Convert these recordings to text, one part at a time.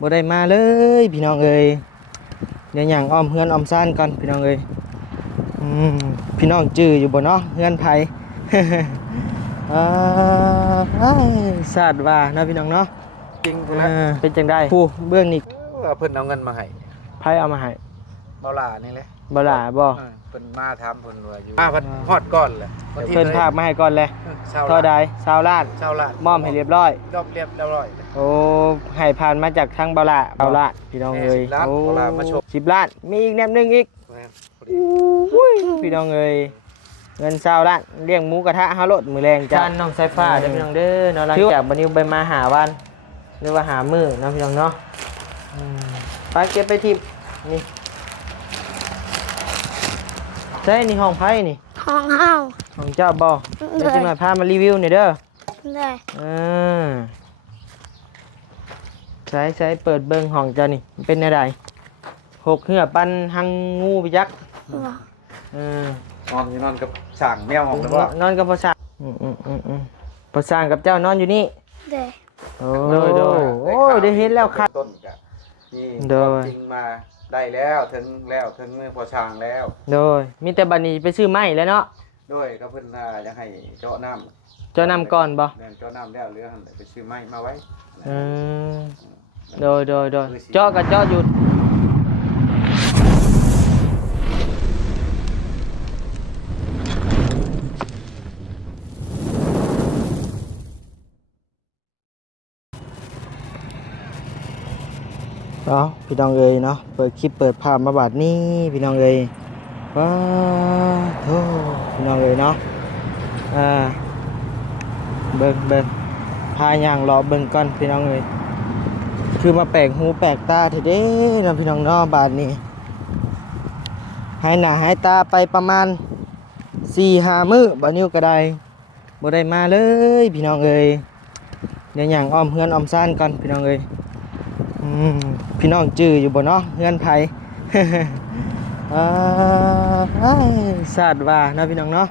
บ่ได้มาเลยพี่น้องเอ้ยเดี๋ยวย่างอ้อมเฮือนอ้อมซ่านก่อนพี่น้องเอ้ยพี่น้องจื้ออยู่บ่เนาะเฮือนไผ อ่าสาดว่านะพี่น้องเนาะจริงพุ่นละ เป็นจังได๋ผู้เบื้องนี่ ว่าเพิ่นเอาเงินมาให้ ไผเอามาให้ เบาหลานี่แหละ บ่ล่ะบ่ เพิ่นมาถามเพิ่นว่าอยู่เพิ่นฮอดก่อนแหละ เพิ่นพากมาให้ก่อนเลยเท่าใด20ล้าน 20 ล้าน มอบให้เรียบร้อย รอบเรียบร้อย โอ้ให้ผ่านมาจากทางเบาละพี่น้องเอ้ย 10 ล้าน โอ้ เบาหลามาชม 10 ล้านมีอีกแนบหนึงอีก แม่นพอดี อุ้ยพี่น้องเอ้ยเงิน20ล้านเลี้ยงหมูกระทะฮาโลดมื้อแรงจ้าน้องสายฟ้าเด้อพี่น้องเด้อเนาะหลังจากบัดนี้ไปมาหาวันหรือว่าหามื้อเนาะพี่น้องเนาะไปเก็บไปทิพนี่ใช่นี่ห้องไผนี่ ห้องเฮา ห้องเจ้าบ่เดี๋ยวจะมาพามารีวิวนี่เด้อ เลย ใช้เปิดเบิ่งห้องเจ้านี่มันเป็นอะไรหกเหือปันหังงูไปยักษ์ บอก นอนอยู่นอนกับช่างแมวของแล้วบ่ นอนกับพ่อสร้างพ่อสร้างกับเจ้านอนอยู่นี่ เลย โอ้โอ้ได้เห็นแล้วครับ ต้นกะนี่ โดย จริงมาได้แล้วถึงมือพอช่างแล้ว โดยมีแต่บัดนี้ไปซื้อไม้แล้วเนาะ ด้วยก็เพิ่นอยากให้เจาะน้ำ เจ้านำก่อนบ่ แม่นเจาะน้ำแล้วเหลือหั่นไปซื้อไม้มาไว้ อืมโดยเจาะกับเจาะอยู่เอาพี่น้องเอ้ยเนาะเปิดคลิปเปิดภาพมาบาดนี้พี่น้องเอ้ยว้าโธ่พี่น้องเอ้ยเนาะเบิ่งพาย่างรอเบิ่งก่อนพี่น้องเอ้ยคือมาแปลกหูแปลกตาเถิดเด้นะพี่น้องเนาะบาดนี้หายหน้าหายตาไปประมาณ 4-5 มื้อบ่นิ้วก็ได้บ่ได้มาเลยพี่น้องเอ้ยเดี๋ยวย่างอ้อมเฮือนอ้อมซ่านก่อนพี่น้องเอ้ยพี่น้องจื้ออยู่บ่เนาะเฮือนไผ สาดว่านะพี่น้องเนาะ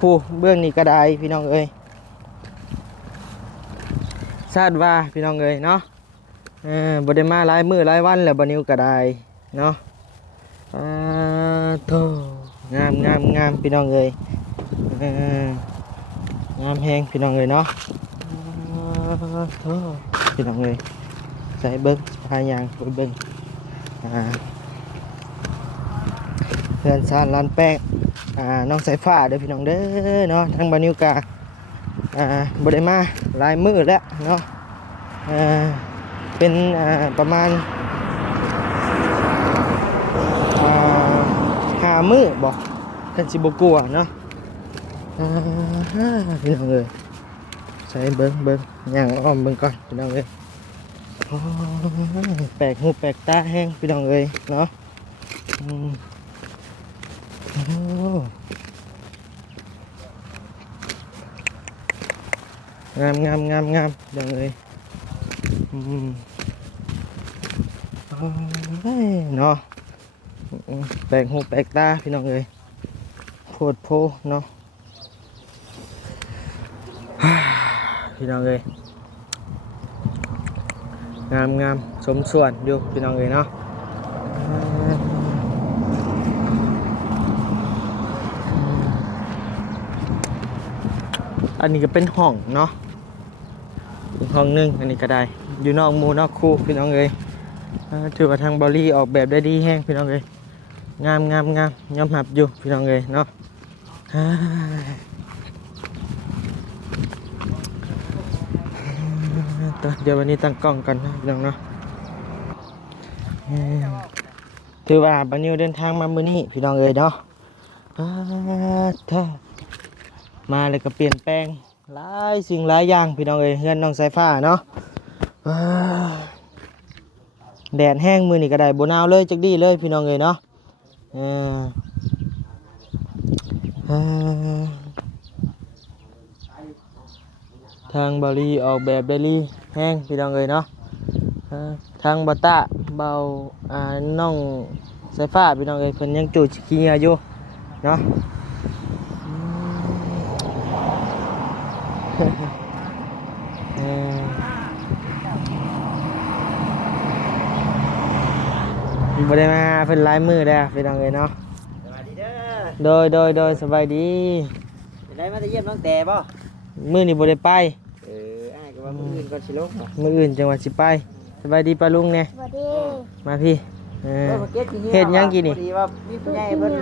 ผู้เบื้องนี้ก็ได้พี่น้องเอ้ยสาดว่าพี่น้องเอ้ยเนาะบ่ได้มาหลายมื้อหลายวันแล้วบ่นิ้วก็ได้เนาะโธ่งามพี่น้องเอ้ยงามแฮงพี่น้องเอ้ยเนาะโธ่พี่น้องเอ้ยใส่เบิ่งพายางไปเบิ่งเพื่อนซานร้านแป้งน้องสายฟ้าเด้อพี่น้องเด้อเนาะทางบานิวกาบ่ได้มาหลายมื้อแล้วเนาะเป็นประมาณ5 มื้อบ่กันสิบ่กลัวเนาะพี่น้องเอ้ยใส่เบิ่งย่างอ้อมเบิ่งก่อนพี่น้องเอ้ยโอ้ยแปลกหูแปลกตาแห้งพี่น้องเอ้ยเนาะงามดังเลยเนาะแปลกหูแปลกตาพี่น้องเอ้ยโคตรโพเนาะพี่น้องเอ้ยงามสมส่วนอยู่พี่น้องเอ้ยเนาะอันนี้ก็เป็นห้องเนาะอีกห้องนึงอันนี้ก็ได้อยู่นอกหมู่นอกคูพี่น้องเอ้ยถือว่าทางบอลลี่ออกแบบได้ดีแห้งพี่น้องเอ้ยงามยอมหับอยู่พี่น้องเอ้ยเนาะเดี๋ยววันนี้ตั้งกล้องกันนะพี่น้องเนาะถือว่าบันนิวเดินทางมามื้อนี้พี่น้องเอ้ยเนาะมาเลยก็เปลี่ยนแปลงหลายสิ่งหลายอย่างพี่น้องเอ้ยเฮือนน้องสายฟ้าเนาะแดดแห้งมื้อนี้ก็ได้บ่หนาวเลยจักดีเลยพี่น้องเอ้ยเนาะทางบาลีออกแบบได้ดีแห้งพี่น้องเอ้ยเนาะทางบาตาเบาน้องสายฟ้าพี่น้องเอ้ยเพิ่นยังจูดขี้เหงื่ออยู่เนาะ บ่ได้มาเพิ่นหลายมื้อแล้วพี่น้องเอ้ยเนาะ สวัสดีเด้อ โดยสบายดี เป็นไรมาจะเยี่ยมน้องแต่บ่ มื้อนี้บ่ได้ไป อ้ายก็ว่ามื้ออื่นก่อนสิลงบ่ มื้ออื่นจังหวัดสิไปสบายดีป้าลุงแน่ สวัสดี มาพี่เออ มาเก็ตที่ เฮ็ดหยังกินนี่ พอดีว่ามีผู้ใหญ่เพิ่น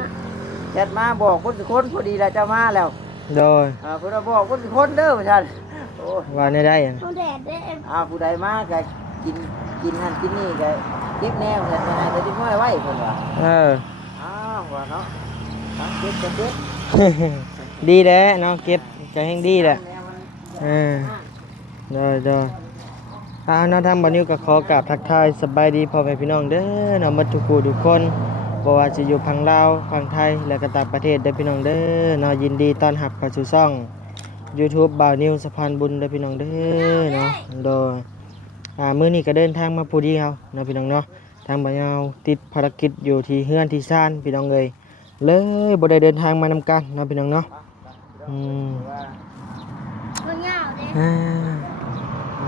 แชทมาบอกคนสิคนพอดีแล้วจะมาแล้ว โดย เพิ่นว่าบอกคนสิคนเด้อว่าซั่นโอ้ย ว่าได้อะ น้องแดดได้ ผู้ใดมาก็กินนั่นกินนี่ก็เก็บแนวเพิ่นว่าให้แต่ที่น้อยไว้เพิ่นว่า เออ ว่าเนาะเก็บก็เก็บ ดีแล้วเนาะเก็บก็แฮงดีแหละ แนวมัน เออโดยเนาะทางบ่นิวก็ขอกราบทักทายสบายดีพ่อแม่พี่น้องเด้อเนาะหมดทุกผู้ทุกคนบ่ว่าจะอยู่ฝั่งลาวฝั่งไทยและก็ต่างประเทศเด้อพี่น้องเด้อเนาะยินดีต้อนรับเข้าสู่ช่อง YouTube บ่าวนิวสะพานบุญเด้อพี่น้องเด้อเนาะโดยมื้อนี้ก็เดินทางมาผู้เดียวเนาะพี่น้องเนาะทางบ่าวยาวติดภารกิจอยู่ที่เฮือนที่ซ่านพี่น้องเอ้ยเลยบ่ได้เดินทางมานำกันเนาะพี่น้องเนาะว่า บางอย่างเลย อ่า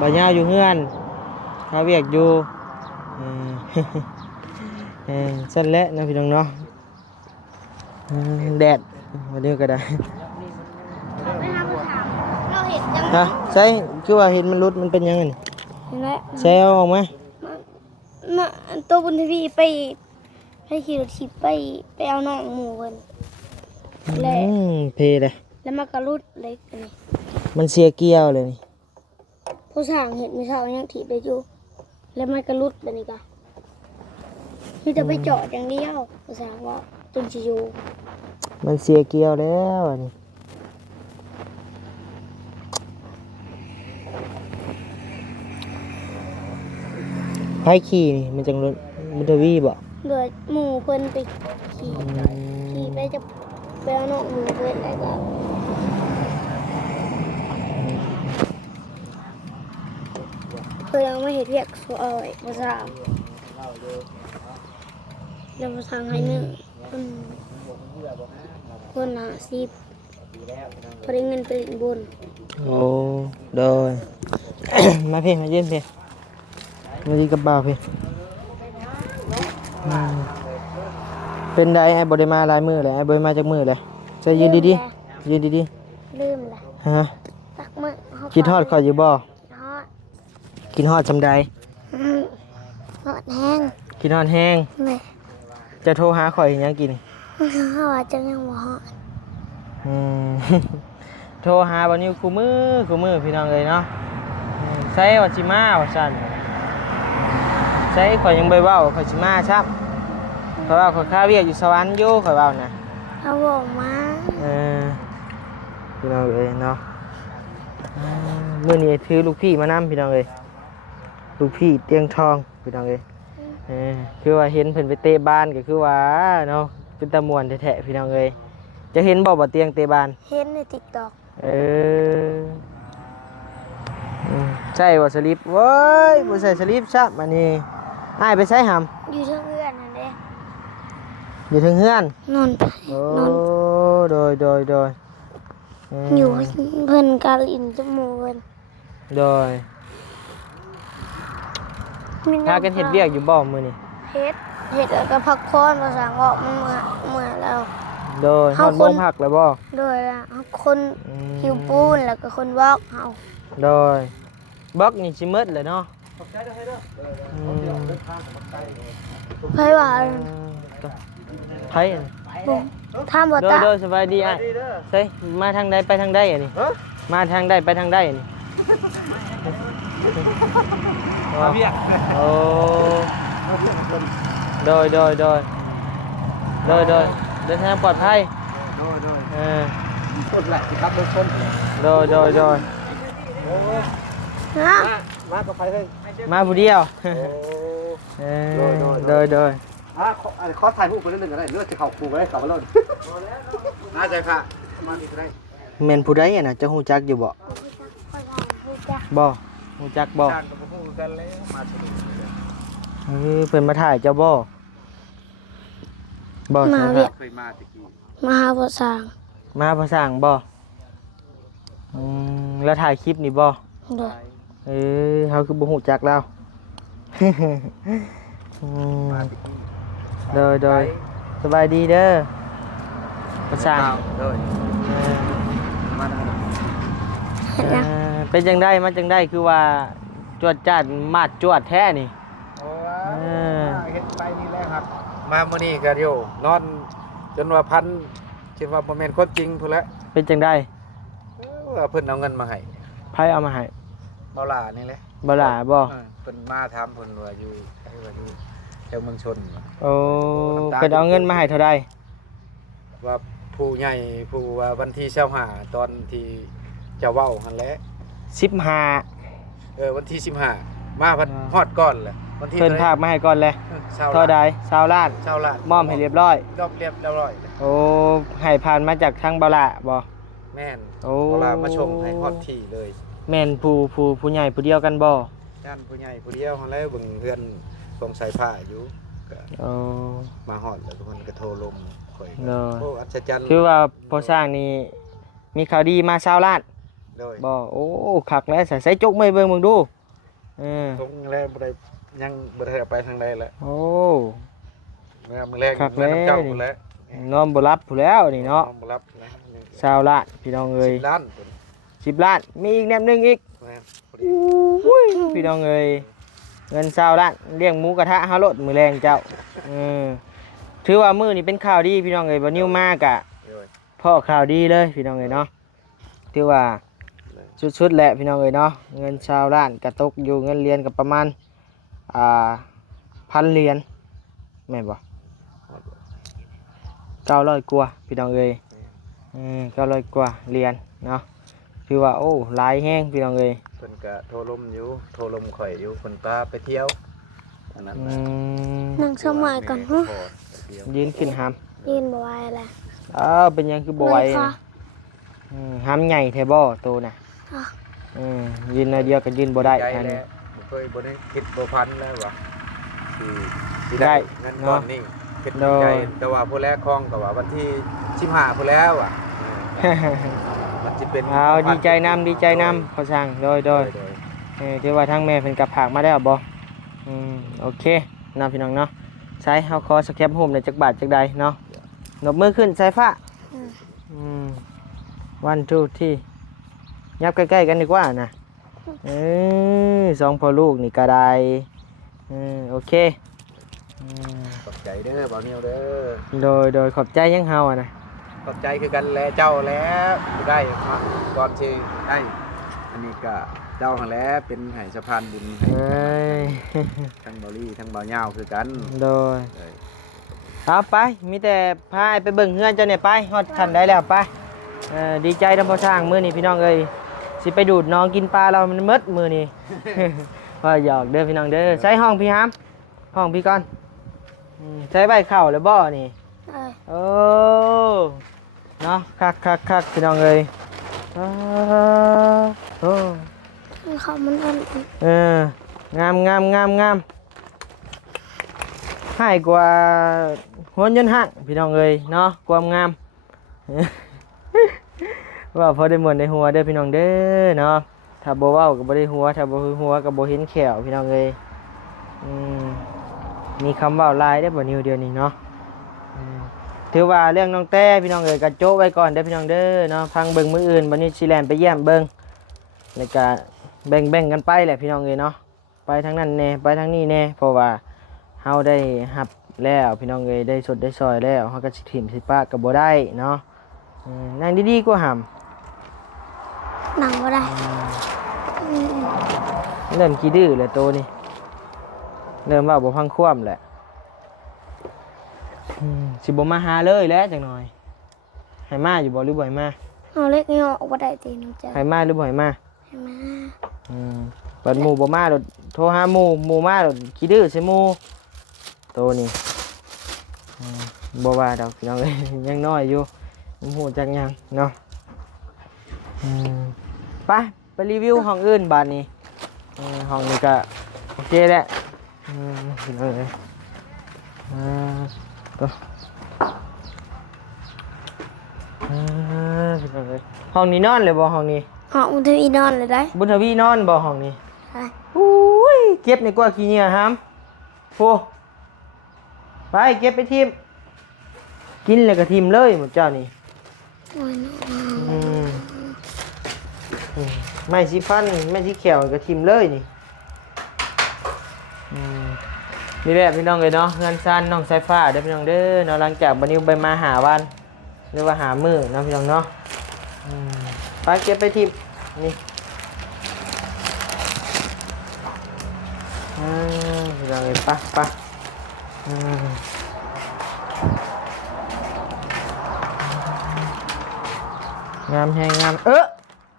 บ่าวยาวอยู่เฮือนเขาเวียกอยู่เออ เส้นแหละเนาะพี่น้องเนาะแดดวันนี้ก็ได้ ไปหาผู้ถามเราเห็นจัง ฮะใช่คือว่าเห็นมันรุดมันเป็นยังไงนี่ เห็นไหม แซวออกมา มาตัวบุญทวีไปขี่รถถีบไปเอาน้องหมูเพิ่น เพเลย แล้วมากระลุดเล็กนี่ มันเสียเกียวเลยนี่ ผู้สั่งเห็นไม่เช่ายังถีบได้อยู่แล้วมันกระลุดแบบนี้ก็มีแต่ไปเจาะอย่างเดียวผู้สั่งว่าตุนชิอยู มันเสียเกียวแล้วอันนี้ไผขี่นี่มันจังรถมุทวีบ่ เหลือหมูเพิ่นไปขี่ไปจะไปเอาน้องหมูเพิ่นแล้วก็เพิ่นเอามาเห็ดเวียกสวยผู้สั่งแล้วผู้สั่งให้หนึ่งคน50พอได้เงินไปเล่นบุญ โอ้โดย มาเพ่มาเย็นเพ่มาดีกับบ่าวเพ่เป็นไดไอ้บไดมาหลายมือเลยไอ้บไดมาจากมือเลยจะยืนดีๆยืนดี ลืมละ ๆฮะ ตักมือ กินทอดข่อยอยู่บ่ ทอด กินทอดจำใด ทอดแห้ง กินทอดแห้ง แม่ จะโทรหาข่อยยังกิน เขาว่าจะยังบ่ฮอด อืม โทรหาบันนี้กูมือพี่น้องเลยเนาะใส่วัชิมาวัชันใส่ข่อยยังใบเว้าข่อยชิมาชับข่อยว่าข่อยข้าเวียกอยู่สวรรค์อยู่ข่อยเว้านะ เขาบอกมา เออพี่น้องเอ้ยเนาะเมื่อนี้ถือลูกพี่มานำพี่น้องเอ้ยลูกพี่เตียงทองพี่น้องเอ้ยคือว่าเห็นเพิ่นไปเตะบ้านก็คือว่าเนาะเป็นตะมวนแท้ๆพี่น้องเอ้ยจะเห็นบ่เตียงเตะบ้าน เห็นใน TikTok เออใช่บ่สลิปเว้ยบ่ใส่สลิปซับอันนี้อ้ายไปใช้หำ อยู่เทิงเพื่อนนั่นเด้ อยู่ถึงเฮือน นอนไป โอ้ นอน โดยอยู่เพิ่นกาลินจมูกเพิ่น โดยพากันเฮ็ดเวียกอยู่บ่มื้อนี้ เฮ็ดแล้วก็พักผ่อนภาษาเงาะมันเมื่อแล้ว โดยฮอดบ่งพักแล้วบ่ โดยละคนหิวปูนแล้วก็คนบอกเฮา โดยบล็อกนี่สิหมดเลยเนาะ ไผว่า ไผ บ่ถามบ่ โดย ตา โดยสบายดีอ้ายเฮ้ยมาทางใดไปทางใดอันนี้มาทางใดไปทางใดอันนี้ มาเวียก โอ้โดยเดินทางปลอดภัย โดย เออ คนแหละสิครับโดยคน โดย ฮะ มากับใครเฮ้ย มาผู้เดียว เออโดย ขอถ่ายรูปไปนิดนึงก็ได้เลือดจะเข่าคูไปได้เข่ามาแล้วน่าจะค่ะมาดีก็ได้ แม่นผู้ใดอ่ะน่ะจะฮู้จักอยู่บ่บ่ฮู้จักบ่ จ้างกับพวกกันแล้วมาสนุก เพิ่นมาถ่ายเจ้าบ่บ่ มาเวียก เคยมาตะกี้ มาหาบ่สร้าง มาภาษาอังบ่แล้วถ่ายคลิปนี่บ่ โดย เฮาคือบ่ฮู้จักแล้ว มาตะกี้ โดยสบายดีเด้อประสาน โดยมา เห็นยัง เป็นจังได้มาจังได้คือว่าจวดจ้านมาดจวดแท้นี่ โอ้ยเฮ็ดไปนี่แหละครับ มามื้อนี้ก็อยู่นอนจนว่าพันคิดว่าบ่แม่นคนจริงพุ่นแหละ เป็นจังได้ เพิ่นเอาเงินมาให้ ไผเอามาให้ เบาหลานี่แหละ บ่ล่ะบ่ เพิ่นมาถามเพิ่นว่าอยู่แถวเมืองชน โอ้เพิ่นเอาเงินมาให้เท่าใด ว่าผู้ใหญ่ผู้ว่าวันที่25ตอนที่เจ้าเว้าหั่นแหละ 15 วันที่15มาพันฮอดก่อนแหละวันที่ เพิ่นพากมาให้ก่อนเลยเท่าใด20ล้าน 20ล้าน มอบให้เรียบร้อย รอบเรียบร้อยเลย โอ้ให้ผ่านมาจากทางบ่ล่ะบ่ แม่น โอ้ เวลามาชมให้ฮอดที่เลย แม่นผู้ใหญ่ผู้เดียวกันบ่ ย่านผู้ใหญ่ผู้เดียวหั่นแหละเบิ่งเฮือนตรงสายผ้าอยู่ก็ โอ้ มาฮอดแล้วเพิ่นก็โทรลงข่อย เนอะ โอ้อัศจรรย์ คือว่าพอสร้างนี่มีข่าวดีมา20ล้าน โดย บ่โอ้คักแล้วใส่จกไม่เบิ่งมึงดูตรงแรกบ่ได้ยังบ่ได้เอาไปทางใดแหละ โอ้ มื้อแรก คัก แม่ แล้ว น้ำเจ้าพุ่นแหละ นอนบ่หลับผู้แล้วนี่เนาะ บ่รับนะ 20ล้านพี่น้องเอ้ย 10ล้านพุ่น 10ล้านมีอีกแนบหนึงอีก แม่นพอดี อุ้ยพี่น้องเอ้ยเงิน20ล้านเลี้ยงหมูกระทะหารถมื้อแรงเจ้าถือว่ามื้อนี้เป็นข่าวดีพี่น้องเอ้ยบ่นิวมากะ โดย พ่อข่าวดีเลยพี่น้องเอ้ยเนาะถือว่าสุดๆแหละพี่น้องเอ้ยเนาะเงิน20ล้านก็ตกอยู่เงินเรียนก็ประมาณ1,000 เหรียญแม่นบ่900กว่าพี่น้องเอ้ย900กว่าเหรียญเนาะคือว่าโอ้หลายแฮงพี่น้องเอ้ย เพิ่นก็โทรลมอยู่โทรลมข่อยอยู่เพิ่นพาไปเที่ยวอันนั้นน่ะ นั่งสมัยก่อนฮะ ยืนขึ้นหาม ยืนบ่ไหวอะไร เป็นหยังคือบ่ไหว เลยค่ะ หามใหญ่แท้บ่โตน่ะ อ่ะ ยืนหน่อยเดียวก็ยืนบ่ได้ ใจ อัน แล้ นี้ วบ่เคยบ่ได้คิดบ่พันแล้วว่าสิ ได้ ได้เงินก้อนนี้คิดในใจ โดย แต่ว่าผู้แรกคล้องก็ว่าวันที่15ผู้แล้วอ่ะมันสิเป็น เอาดีใจนำดีใจนำเขาสั่งโดย โดย ที่ว่าทางแม่เพิ่นกับผากมาแล้วบ่โอเคนะพี่น้องเนาะใช้เฮาขอสแคปโฮมได้จักบาทจักใดเนาะนบมือขึ้นสายฟ้า1 2 3ยับใกล้ๆกันดีกว่านะสองพ่อลูกนี่ก็ได้โอเค ขอบใจเด้อบ่าวเหนียวเด้อ โดยขอบใจยังเฮาอ่ะนะ ขอบใจคือกันแลเจ้าแล้วบ่ได้เนาะก่อนสิได้อันนี้ก็เจ้าหั่นแหละเป็นให้สะพานบุญให้ เอ้ย ทั้งเบาลี่ทั้งเบาเหย้าคือกัน โดยเอาไปมีแต่พาไปเบิ่งเฮือนเจ้าเนี่ยไปฮอดขันได้แล้วไปดีใจทำพอสร้างมื้อนี้พี่น้องเอ้ยสิไปดูดน้องกินปลาเรามันหมดมื้อนี้ ว่าหยอกเด้อพี่น้องเด้อใช้ห้องพี่ฮามห้องพี่ก่อนใช้ใบข้าวแล้วบ่นี่ โอ้เนาะคักพี่น้องเอ้ยโอ้ เขามันอัน งามให้กว่าหัวยันหักพี่น้องเอ้ยเนาะความงาม ว่าพอได้หมดในหัวเด้อพี่น้องเด้อเนาะถ้าบ่เว้าก็บ่ได้หัวถ้าบ่หัวก็บ่เห็นแขวพี่น้องเอ้ยมีคำเว้าหลายได้อบ่นิวเดียวนี้เนาะถือว่าเรื่องน้องแต้พี่น้องเอ้ยก็โจ๊ะไว้ก่อนเด้อพี่น้องเด้อเนาะพังเบิ่งมื้ออื่นบัดนี้สิแล่นไปเยี่ยมเบิ่งแล้วก็แบ่งกันไปแหละพี่น้องเอ้ยเนาะไปทางนั้นแน่ไปทางนี้แน่เพราะว่าเฮาได้รับ แล้วพี่น้องเอ้ยได้สดได้ซอยแล้วเฮาก็สิถิ่มสิป้าก็บ่ได้เนาะนั่งดีๆกว่าหำ หนังบ่ได้ เริ่มขี้ดื้อแล้วโตนี่เริ่มว่าบ่พังคว่ำแหละสิบ่มาหาเลยแล้วจังหน่อยให้มาอยู่บ่หรือบ่ให้มา เอาเล็กนี่ออกบ่ได้ตีน้องจ้ะ ให้มาหรือบ่ให้มา ให้มา เปิดหมู่บ่มาโดดโทรหาหมู่มาโดดขี้ดื้อใส่หมู่โตนี่บ่ว่าดอกพี่น้องเอ้ย ยังน้อยอยู่บ่ฮู้จักหยังเนาะไปรีวิวห้องอื่นบาดนี้ห้องนี้ก็โอเคแหละพี่น้องเอ้ยก็พี่น้องเอ้ยห้องนี้นอนเลยบ่ห้องนี้ ห้องอุทวีนอนเลยได้ บุญทวีนอนบ่ห้องนี้ ได้ อุ้ยเก็บนี่กว่าขี้เหงื่อหามโฟ ไปเก็บไปทิมกินเลยก็ทิมเลยหมดเจ้านี่ โอ้ยน้อง อืมไม่สิฟันไม่สิแขวก็ทิมเลยนี่นี่แหละพี่น้องเลยเนาะเงินซันน้องสายฟ้าเด้อพี่น้องเด้อเนาะหลังจากบันนี้ไปมาหาวันหรือว่าหามือเนาะพี่น้องเนาะไปเก็บไปทิมนี่พี่น้องเลยไปงามแหงงาม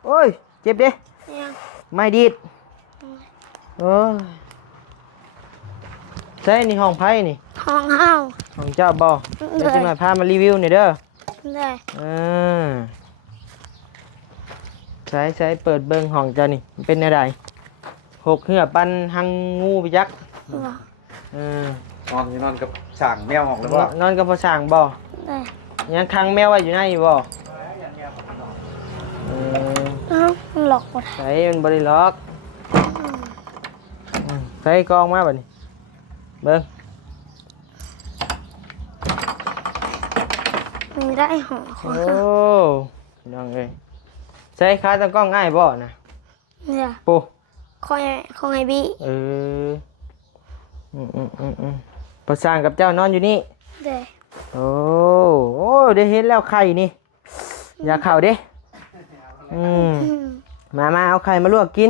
โอ้ยเจ็บดิ เนี่ย ไม่ดีดโอ้ยใช่นี่ห้องไพ่นี่ ห้องเฮา ห้องเจ้าบ่เดี๋ยวจะมาพามารีวิวหน่อยเด้อ ได้ ใช้เปิดเบิ้งห้องเจ้านี่มันเป็นอะไรหกเหือปันหังงูไปยักษ์ บ่ นอนอยู่นอนกับช่างแมวออกแล้วบ่ นอนกับพ่อช่างบ่ ได้ ยังคังแมวไว้อยู่ในอยู่บ่ เอ้ามันหลอกบ่ได้ ใช้มันบริล็อกใช้กองมาบ่นี่เบิ้ง มีได้ห่อขอ โอ้พี่น้องเอ้ยใช้ขาตั้งกล้องง่ายบ่นะ เนี่ย ปู ของไอ้บี้ พ่อช่างกับเจ้านอนอยู่นี่ ได้ โอ้ได้เห็นแล้วไข่นี่อย่าเข่าเด้มาเอาไข่มาลวกกิน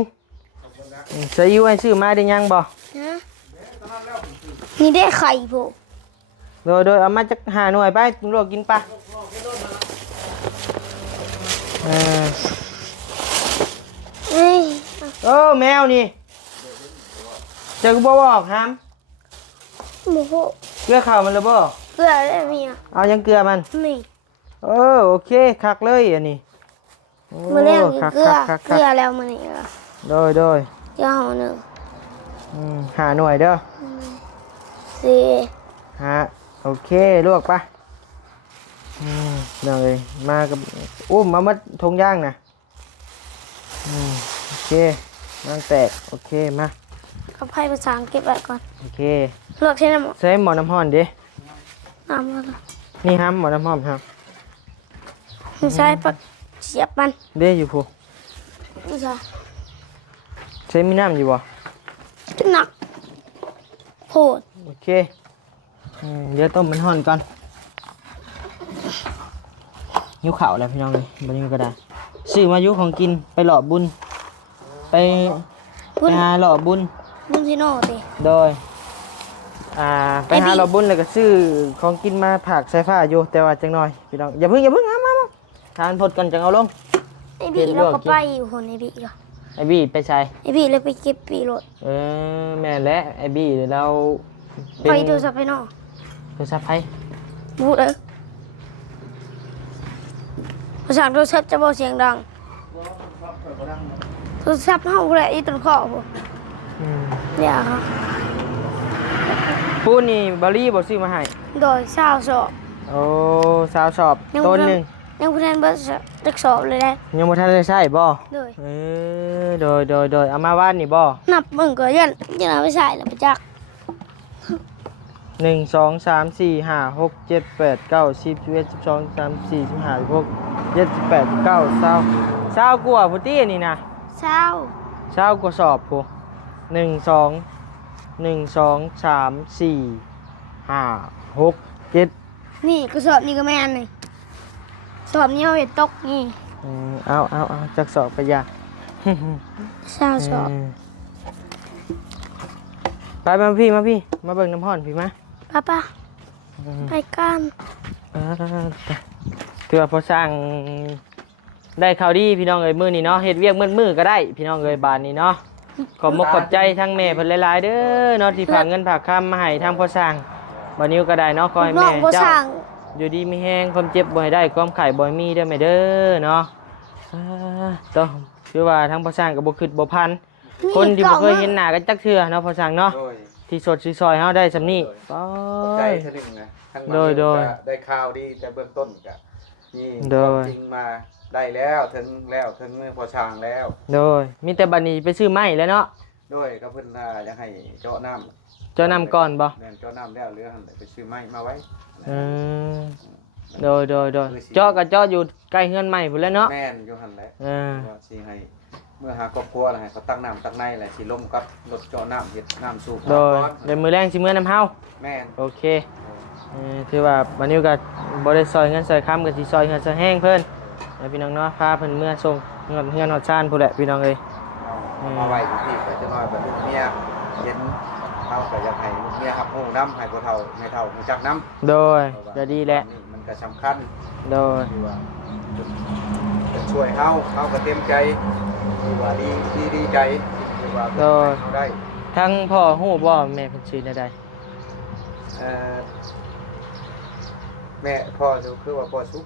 ใส่ยูไอ้ซื้อมาได้ยังบ่ ฮะนี่ได้ไข่โผ โดยเอามาจากหาหน่วยไปลวกกินปะเอ้ย แมวนี่เจะกูบอกห้าม หมูโห เกลือข้าวมันเลยบ่ เพื่อได้เมีย เอายังเกลือมัน นี่ โอเคคักเลยอันนี้ มื้อแรกนี่ คัก เกลือ คัก เกลือแล้วมื้อนี้ก็ โดย เกลือห่อหนึง หาหน่วยเด้อ สี่ ฮะโอเคลวกปะเลยมากับอุ้มมามัดทงย่างนะโอเคนั่งแตกโอเคมา เอาไพ่ภาษาอังกฤษไว้ก่อน โอเค เลือกใช้น้ำ ใช้หมอน้ำห้อนดิ น้ำแล้วก็ นี่ครับหมอน้ำห้อนครับ ไม่ใช่ปักเสียบมัน เด้อยู่พู ไม่ใช่ ใช้มีน้ำอยู่บ่ หนักโหด โอเคเดี๋ยวต้มมันห้อนก่อนหิวข่าวแล้วพี่น้องเลยบันนี้ก็ได้ซื้อมายุของกินไปหล่อบุญไปหาหล่อบุญ บุญที่โน่ติ โดยไปหาหล่อบุญแล้วก็ซื้อของกินมาผักใส่ฟ้าอยู่แต่ว่าจังหน่อยพี่น้องอย่าเพิ่งมาทานพดกันจังเอาลง ไอ้บีเราก็ไปอยู่คนไอ้บีก็ ไอบี้ไปใส่ ไอ้บีเลยไปเก็บปีรถ แม่และไอบี้เดี๋ยวเรา ไปดูสับไปนอก โทรศัพท์ให้ บูดเลยภาษาโทรศัพท์จะบอกเสียงดังโทรศัพท์เฮาแหละอีต้นข้อบ่เนี่ยครับ ปูนนี่บารี่บอกซื้อมาให้ โดยสาวสอบ โอ้สาวสอบต้นหนึ่ง ยังบ่ทันเบิดจักสอบเลยแหละ ยังบ่ทันได้ใช่บ่ โดย โดยเอามาว่านนี่บ่ นับเบิ่งก็ยันเอาไปใส่แล้วไปจัก 1 2 3 4 5 6 7 8 9 10 11 12 13 14 15 16 17 18 19 20 20กว่าพุตี้นี่นะ เช้า 20กว่าสอบพุ1 2 3 4 5 6 7 นี่ก็สอบนี่ก็แม่นนี่สอบนี้เอาเห็ดตกนี่ เอาจักสอบไปยา เช้าสอบ ไปมาพี่มาเบิ่งน้ำห้อนพี่มา ป้าไปกัน เพื่อพอสร้างได้ข่าวดีพี่น้องเอ้ยมื้อนี้เนาะเฮ็ดเวียกมื้อก็ได้พี่น้องเอ้ยบานนี้เนาะขอบมกขอบใจทั้งแม่เพิ่นหลายๆเด้อเนาะที่ฝากเงินฝากคำมาให้ทางพ่อสร้างบ่นิ้วก็ได้เนาะขอให้ น้อ แม่ งบ่ เจ้า สั่ง อยู่ดีมีแฮงความเจ็บบ่ให้ได้ความไข้บ่ให้มีเด้อแม่เด้อเนาะต่อคือว่าทางพ่อสร้างก็บ่คิดบ่พันคนที่บ่เคยเห็นหน้ากันจักเทื่อเนาะพ่อสร้างเนาะ โดย ที่สดที่ซอยเฮาได้สำนี้ ขอบใจเท่านึงนะทั้งวัน โดย ก็ได้ข่าวดีแต่เบื้องต้นก็นี่ โด ควาย มจริงมาได้แล้วถึงมือพอช่างแล้ว โดยมีแต่บัดนี้ไปซื้อไม้แล้วเนาะ โดยก็เพิ่นอยากให้เจาะน้ำ เจ้านำก่อนบ่ แม่นเจาะน้ำแล้วเหลือหั่นไปซื้อไม้มาไว้ โดยเจาะก็เจาะอยู่ใกล้เฮือนใหม่พุ่นแหล้วเนาะ แม่นอยู่หั่นแหละ ว่าสิให้เมื่อหาครอบครัวแล้วให้เขาตักน้ำตักในแหละสิลมกับรถเจาะน้ำเฮ็ดน้ำสูบ โดย ก่อน เดี๋ยวมื้อแรงสิมื้อน้ำเฮา แม่น โอเคถือว่าบัดนี้ก็บ่ได้ซอยเงินซอยค้ำก็สิซอยเงินซอยแห้งเพิ่นแล้วพี่น้องเนาะพาเพิ่นเมื่อส่งเงินฮอดชานพุ่นแหละพี่น้องเอ้ย เอามาไว้ที่ก็จะน้อยบัดลูกเมียเย็นเฮาก็อยากให้ลูกเมียครับฮู้นำให้พ่อเฒ่าแม่เฒ่ารู้จักนำ โดยจะดีแหละ มันก็สำคัญ โดย ที่ว่าจะช่วยเฮาก็เต็มใจที่ว่าดีใจที่ว่าเฮาได้ ทั้งพ่อฮู้บ่แม่เพิ่นชื่อใด เอ่อแม่พ่อคือว่าพ่อสุข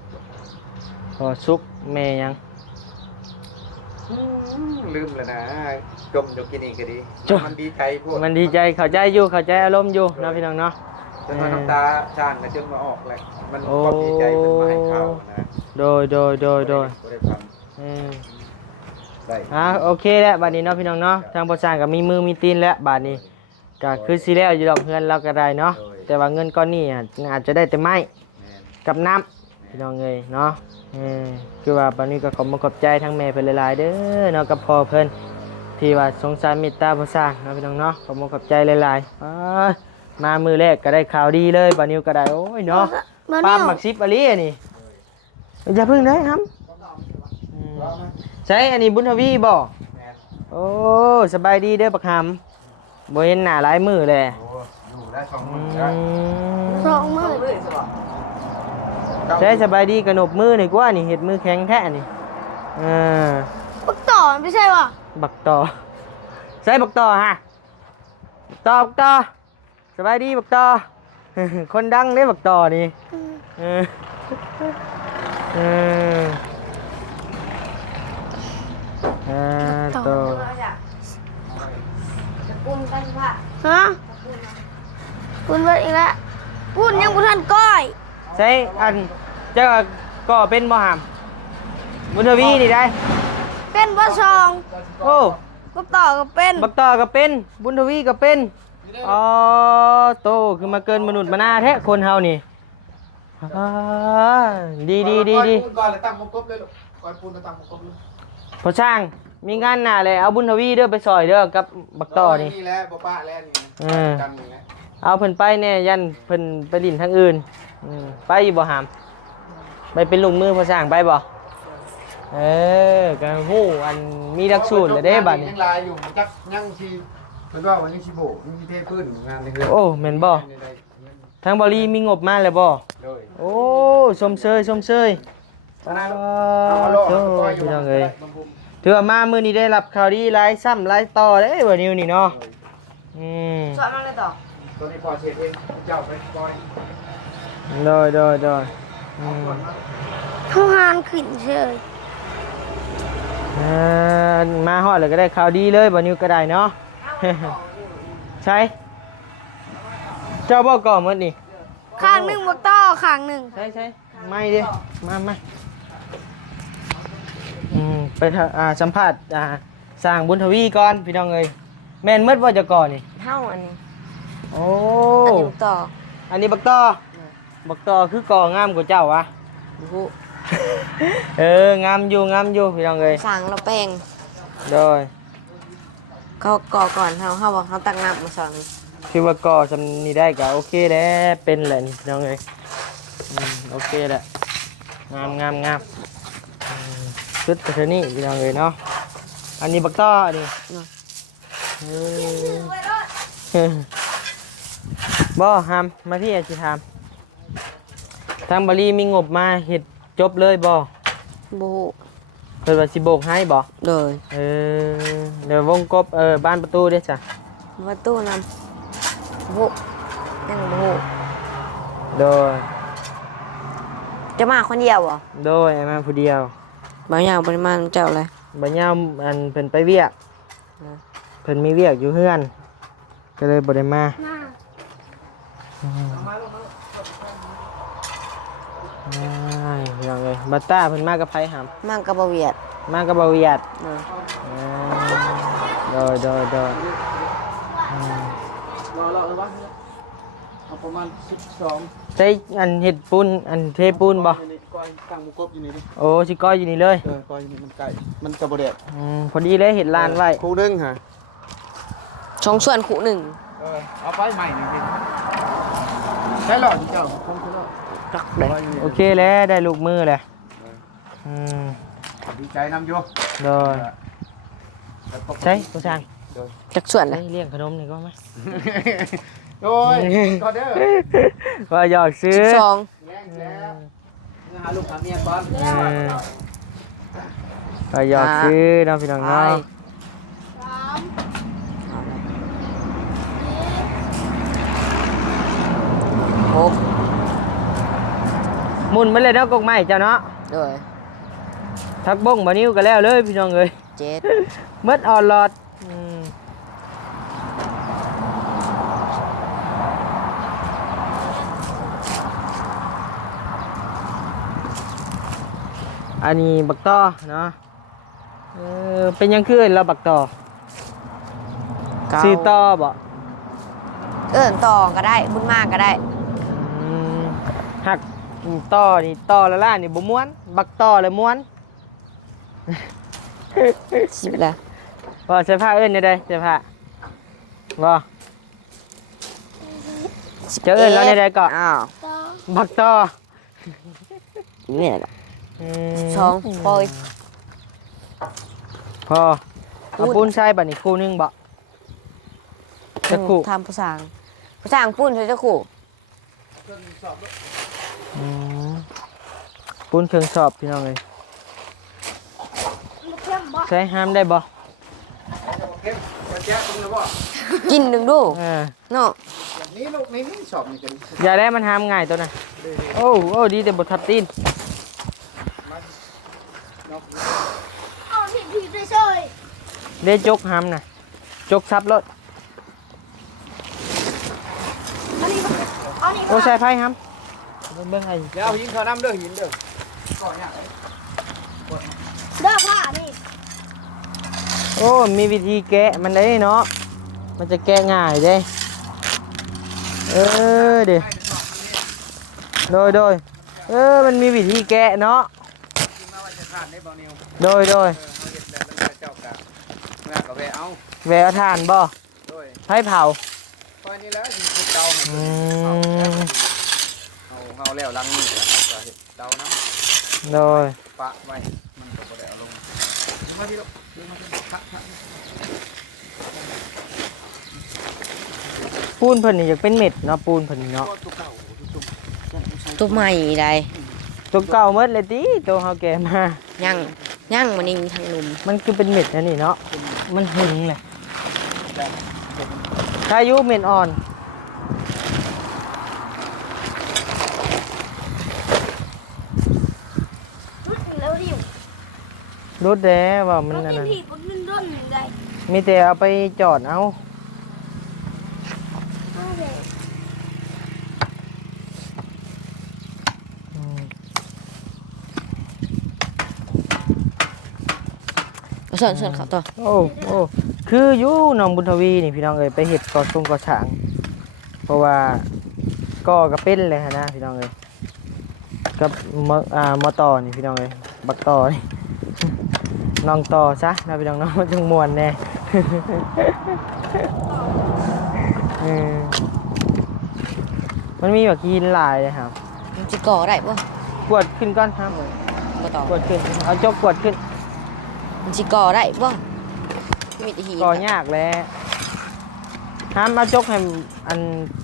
พ่อสุกแม่หยัง ลืมแล้วนะจมอยู่กินอีกก็ดีมันดีใจพวก มันดีใจเข้าใจอยู่เข้าใจอารมณ์อยู่เนาะพี่น้องเนาะ จนว่าน้ำตาช่างก็จนมาออกเลยมันความดีใจมันมาให้เขานะ โดย บ่ได้ฟัง ได้ โอเคแล้วบัดนี้เนาะพี่น้องเนาะทางพ่อสร้างก็มีมือมีตีนแล้วบัดนี้ก็คือสิแล้วอยู่ดอกเฮือนเราก็ได้เนาะแต่ว่าเงินก้อนนี้อาจจะได้แต่ไม้ แม่น กับน้ำพี่น้องเอ้ยเนาะคือว่าบัดนี้ก็ขอบขอบใจทั้งแม่เพิ่นหลายๆเด้อเนาะกับพ่อเพิ่นที่ว่าสงสารเมตตาพ่อสร้างเนาะพี่น้องเนาะขอบขอบใจหลายๆมามือแรกก็ได้ข่าวดีเลยบัดนี้ก็ได้โอ้ยเนาะ บ่ ปา เนี่ ล์ม ย หมักซิบอะลีอันนี้อย่าพึ่งได้ครับใช่อันนี้บุญทวีบ่ แม่น โอ้สบายดีเด้อปักหำบ่เห็นหน้าหลายมือเลย โอ้อยู่ได้2 มื้อ อื ได้ ม 2 มื้อ ใช่สบายดีกระหนบมือนี่กว่านี่เห็ดมือแข็งแท้นี่า บักต่อไม่ใช่ว่ะ บักต่อใช่บักต่อฮะบักต่อสบายดีบักต่อ คนดังเด้บักต่อนี่เออเออต่อ ฮะคุณว่าอีกแล้วพูดยังบ่ทันก้อย ใช่อันเจ้าก็เป็นบ่หามบุญทวีนี่ได้ เป็นบ่ซอง โอ้ บักต่อก็เป็น บักต่อก็เป็นบุญทวีก็เป็นอ๋อโตคือมาเกินมนุษย์มาหน้าแท้คนเฮานี่อ่าดี ปูนก่อนแล้วตั้งวงกบเลยลูกก่อนปูนแล้วตั้งวงกบเลย พอช่างมีงานหน้าเลยเอาบุญทวีเด้อไปซอยเด้อกับบักต่อนี่ นี่แหละบ่ป้าแล้วนี่กันนี่แหละ เอาเพิ่นไปแน่ยันเพิ่นไปดินทางอื่นไปอยู่บ่หามไปเป็นลูกมือพอช่างไปบ่ก็ฮู้อันมีหลักสูตรเลยเด้บัดนี้ ยังลายอยู่จักยังสิเพิ่นว่ายังสิโบกยังสิเทพื้นงานในเฮือน โอ้แม่นบ่ทางบริมีงบมาแล้วบ่ โดย โอ้ชมเชยเอามาโล โธ่ ก้อยอยู่ พี่น้องเอ้ยถือว่ามามื้อนี้ได้รับข่าวดีหลายซ้ำหลายต่อเด้บ่นิวนี่เนาะสอนมาเลยต่อ ตัวนี้พอเช็ดเองเจ้าไปก้อย โดย เฮาหานขึ้นเฉย มาฮอดแล้วก็ได้ข่าวดีเลยบ่นิวก็ได้เนาะ ใช่เจ้าบ่ก่อหมดนี่ ข้างหนึงบักต่อข้างหนึง ใช่ไม่ดิมาไปสัมภาษณ์สร้างบุญทวีก่อนพี่น้องเอ้ยแม่นมืดว่าจะก่อนี่ เท่าอันนี้ โอ้ อันนี้ต่อ อันนี้บักต่อคือก่องามกว่าเจ้าวะ บุ งามอยู่พี่น้องเอ้ย สั่งเราแป้ง โดย เขาก่อก่อนเขาบอกเขาตักน้ำมาสอน คือว่าก่อจำนี้ได้ก็โอเคแล้วเป็นแหละนี่พี่น้องเอ้ยโอเคแหละงามชุดกระเทอนี่พี่น้องเอ้ยเนาะอันนี้บักต่อนี่บ่หามมาที่อาชีพทางบริมีงบมาเฮ็ดจบเลยบ่ บุ เพิ่นว่าสิโบกให้บ่ โดย เดี๋ยววงกบบ้านประตูเด้อจ้ะ ประตูนำบุยังบุ โดย จะมาคนเดียวเหรอ โดยไอ้มาผู้เดียว บางอย่างปริมาณเจ้าอะไร บัดยามอันเพิ่นไปเวียกเพิ่นมีเวียกอยู่เฮือนก็เลยบ่ได้มา มา อย่างเลยบัตต้าเพิ่นมากับไผหาม มั่งกับบเวียด มากับบ่าวเวียด เนอะ โดย รอเลยวะเอาประมาณ12 ใช้อันเห็ดปูนอันเทปูนบ่ ก้อยตั้งหมูกรอบอยู่นี่ดิ โอ้สิก้อยอยู่นี่เลย ก้อยอยู่นี่มันไก่มันกระโบแดด พอดีเลยเห็ดลานไว้ คู่นึงฮะ ช่องส่วนขู่หนึ่ง เอาไปใหม่หนึ่งดิใช่หรอเจ้าคงใช่หรอ รักเลย โอเคแล้วได้ลูกมือเลยม ดีใจนำอยู่ โดยใช่ผู้ช่าง จักส่วนเล ได้ ย เลี้ยงขนมนี่ก็ไหม โอ้ยก็เด้อ ว่าอยากซื้อ 12 แรงแล้วหาลูกหาเมียก่อน ว่าอยากซื้อน้องพี่น้อง ไป เนาะ หก หมุนไปเลยเนาะกกไม้เจ้าเนาะ ด้วย ทักบ้งบ่นิ้วก็แล้วเลยพี่น้องเอ้ย 7 เบิดออนลอดอันนี้บักต่อเนาะเป็นยังคือเราบักต่อซื้อต่อบ่ เอิ้นต่อก็ได้บุญมากก็ได้ หักต่อนี่ต่อละล่านี่บ่ม้วนบักต่อเลยม้วน สิบละ ว่าเสื้อผ้าเอิ้นได้เด้เสื้อผ้าบ่เจะเอิ้นแล้วได้ก็ อ้าว บักต่อ นี่แหละ อืม สองปอย พอเอาปูนใส่บัดนี้คู่หนึงบ่จะคู่ ทำผู้สร้างปุ้นใช่จะขู่ อืมปูนเครื่องสอบพี่น้องเอ้ยใช้ห้ามได้บ่ กินหนึ่งดู อ่า เนาะ นี่ลูกนี่ชอบนี่กัน อย่าได้มันห้ามง่ายตัวน่ะโอ้โอ้ดีแต่บ่ทับตีน เอาผิดไปเฉย ได้จกห้ามน่ะจกซับรถ อันนี้อันนี้ โอ้ใส่ไผห้ามเบิ่งให้ เดี๋ยวยิงเขาน้ำเด้อหินเด้อก่อนเนี่ย เด้อผ้านี่ โอ้มีวิธีแกะมันได้เนาะมันจะแกะง่ายเด้เด้โดยมันมีวิธีแกะเนาะ มาว่าจะขาดได้บ่นิว โดย เอาเห็ดแล้วแล้วเจ้ากะเมื่อก็ไปเอา แหววทานบ่ ด้วย ให้เผา ตอนนี้แล้วสิเฮ็ดเตาให้ อื เฮาแล้วหลังนี้แล้วเฮาก็เฮ็ดเตาน้ โดย ำปะไว้มันก็บ่ได้เอาลงดูมาที่ลูกดูมาที่พระ ปูนเพิ่นนี่อยากเป็นเม็ดเนาะปูนเพิ่นนี่เนาะ ตัวเก่าตัว ตัวใหม่ใด ตัวเก่าหมดเลยติตัวเฮาแก่มา ยังมันนี่ทางหนุ่ม มันคือเป็นเม็ดนะนี่เนาะมันหึงเลยถ้าอายุเม็ดอ่อน รุดแล้วดิว รถแด้ว่ามัน รถ นั่น ที่ น่ะ ผีบนนึ่งร่นหนึ่งใด มีแต่เอาไปจอดเอา เอาเลย อืม ส่วนเขาต่อ โอ้คืออยู่หนองบุญทวีนี่พี่น้องเอ้ยไปเฮ็ดก่อทรงก่อฉาง เพราะว่าก็เป็นเลยฮะนะพี่น้องเอ้ยกับมอต่อนี่พี่น้องเอ้ยบักต่อนี่ น้องต่อซะนะพี่น้องเนาะจังมวนแน่ เออมันมีแบบกินหลายเลยครับ มันจะก่อได้ป่ะ กวดขึ้นก่อนครับ บ่ต่อก วดขึ้นเอาจกกวดขึ้น มันจะก่อได้ป่ะมีแต่หิน ก่อยากแล้วห้ามเอาจกให้อัน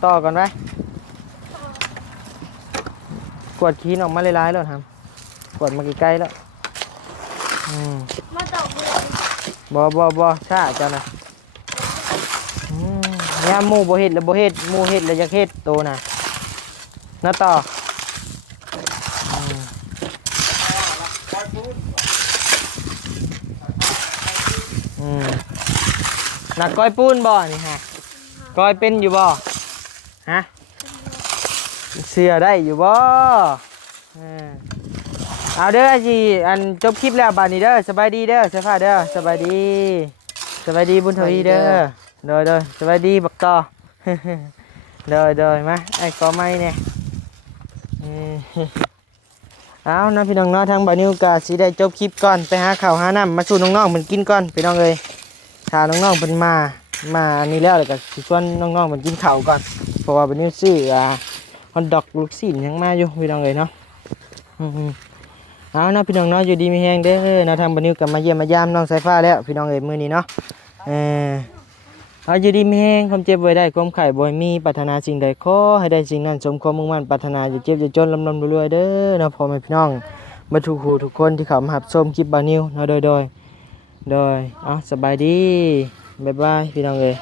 ต่อก่อนไว้กวดขี้นออกมาหลายๆแล้วครับกวดมาใกล้ๆแล้วมาต่อเบื่อ บ่ช้าเจ้านะยามหมู่บ่เฮ็ดแล้วบ่เฮ็ดหมู่เฮ็ดแล้วอยากเฮ็ดโตน่ะนะต่อนักก้อยปูนบ่นี่ฮะก้อยเป็นอยู่บ่ฮะเสือได้อยู่บ่เอาเด้อสิอันจบคลิปแล้วบาดนี้เด้อสบายดีเด้อเสื้อผ้าเด้อสบายดีบุญทวีเด้อเด้อสบายดีบักต่อ เดินมาไอ้ขอไม้เนี่ยเอานะพี่น้องเนาะทางบ่าวนิวกาสิได้จบคลิปก่อนไปหาข้าวหาน้ำมาสู่น้องๆเพิ่นกินก่อนพี่น้องเอ้ยถ้าน้องๆเพิ่นมาอันนี้แล้วก็สิชวนน้องๆเพิ่นกินข้าวก่อนเพราะว่าบ่าวนิวซื้อฮอทดอกลูกชิ้นยังมาอยู่พี่น้องเอ้ยเนาะเอานะพี่น้องเนาะอยู่ดีมีแฮงเด้อนะทางบ่าวนิวก็มาเยี่ยมมายามน้องสายฟ้าแล้วพี่น้องเอ้ยมื้อนี้เนาะเอาอยู่ดีมีแฮงความเจ็บไว้ได้ความไข้บ่มีปรารถนาสิ่งใดขอให้ได้สิ่งนั้นสมความมุ่งมั่นปรารถนาอย่าเจ็บอย่าจนร่ำรวยๆเด้อเนาะพ่อแม่พี่น้องมาทุกผู้ทุกคนที่เข้ามารับชมคลิปบ่าวนิวเนาะโดยเอาสบายดีบ๊ายบายพี่น้องเอ้ย